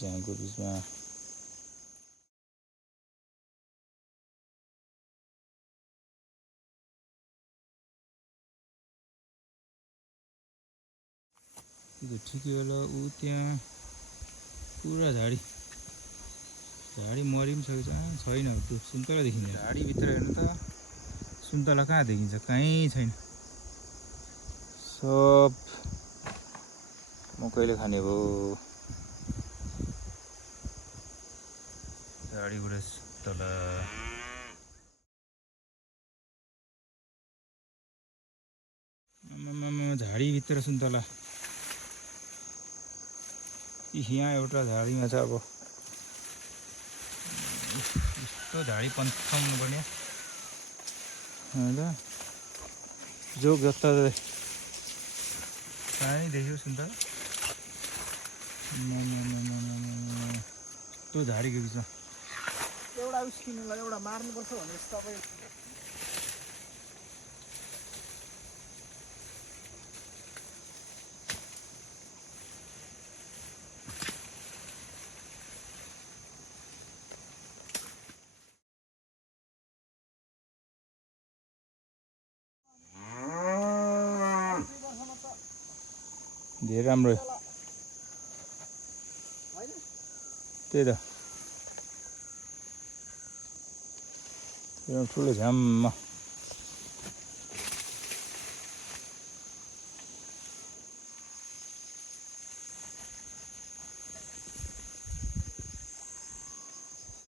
झाईको बिचमा त्यो ठिकै होला। ऊ त्यहाँ पुरा झाडी मरि पनि सकेछ। छैन त्यो सुन्तला देखिन्छ। झाडीभित्र हेर्नु त सुन्तला कहाँ देखिन्छ, कहीँ छैन। सब मकैले खाने भयो। झाडीबाट सुन्तला झाडीभित्र सुन्तला। यहाँ एउटा झाडीमा छ। अब यस्तो झाडी पन्साउनु पर्ने होइन। जोग जता कहीँ देख्यो सुन्तला। यस्तो झाडीको बिचमा एउटा उस्किनुलाई एउटा मार्नुपर्छ भने तपाईँ धेरै राम्रो। त्यही त ठुलो झ्याममा